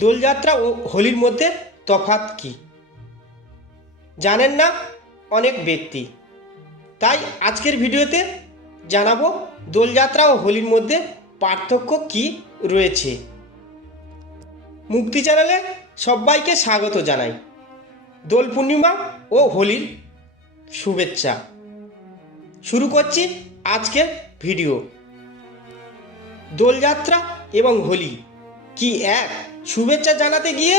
দোলযাত্রা ও হোলির মধ্যে তফাৎ কী জানেন না অনেক ব্যক্তি। তাই আজকের ভিডিওতে জানাবো দোলযাত্রা ও হোলির মধ্যে পার্থক্য কী রয়েছে। মুক্তি চ্যানেলে সবাইকে স্বাগত জানাই। দোল পূর্ণিমা ও হোলির শুভেচ্ছা। শুরু করছি আজকের ভিডিও। দোলযাত্রা এবং হোলি কি এক? শুভেচ্ছা জানাতে গিয়ে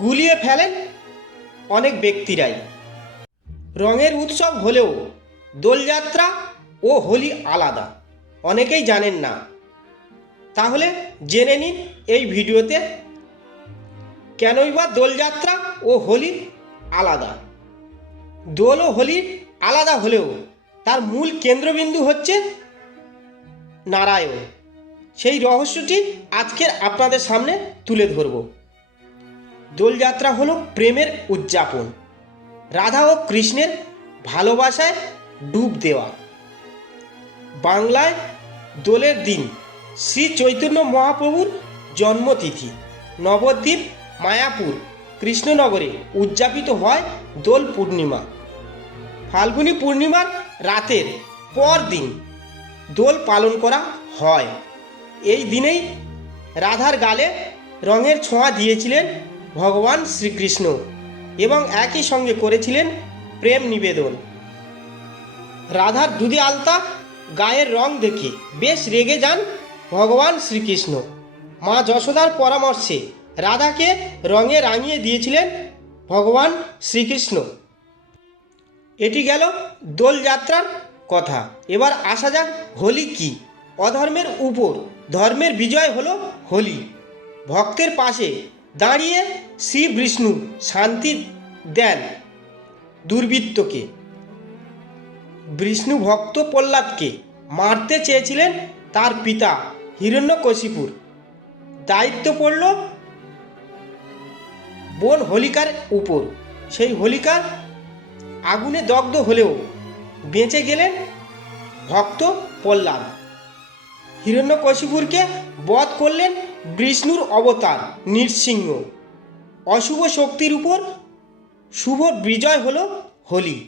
গুলিয়ে ফেলেন অনেক ব্যক্তিরাই। রঙের উৎসব হলেও দোলযাত্রা ও হোলি আলাদা, অনেকেই জানেন না। তাহলে জেনে নিন এই ভিডিওতে কেনই বা দোলযাত্রা ও হোলি আলাদা। দোল ও হোলি আলাদা হলেও তার মূল কেন্দ্রবিন্দু হচ্ছে নারায়ণ। সেই রহস্যটি আজকের আপনাদের সামনে তুলে ধরব। দোলযাত্রা হলো প্রেমের উদযাপন, রাধা ও কৃষ্ণের ভালোবাসায় ডুব দেওয়া। বাংলায় দোলের দিন শ্রী চৈতন্য মহাপ্রভুর জন্মতিথি নবদ্বীপ মায়াপুর কৃষ্ণনগরে উদযাপিত হয় দোল পূর্ণিমা। ফাল্গুনী পূর্ণিমার রাতের পর দিন দোল পালন করা হয়। এই দিনেই রাধার গালে রঙের ছোঁয়া দিয়েছিলেন ভগবান শ্রীকৃষ্ণ এবং একই সঙ্গে করেছিলেন প্রেম নিবেদন। রাধার দুধে আলতা গায়ের রং দেখে বেশ রেগে যান ভগবান শ্রীকৃষ্ণ। মা যশোদার পরামর্শে রাধাকে রঙে রাঙিয়ে দিয়েছিলেন ভগবান শ্রীকৃষ্ণ। এটি গেল দোলযাত্রার কথা। এবার আসা যাক হোলি কি। অধর্মের উপর ধর্মের বিজয় হলো হোলি। ভক্তের পাশে দাঁড়িয়ে শ্রী বিষ্ণু শান্তি দেন দুর্বৃত্তকে। বিষ্ণু ভক্ত প্রহ্লাদকে মারতে চেয়েছিলেন তার পিতা হিরণ্যকশিপুর। দায়িত্ব পড়ল বোন হোলিকার উপর। সেই হোলিকার আগুনে দগ্ধ হলেও বেঁচে গেলেন ভক্ত প্রহ্লাদ। হিরণ্যকশিপুরকে বধ করলেন বিষ্ণুর অবতার নৃসিংহ। অশুভ শক্তির উপর শুভ বিজয় হলো হোলি।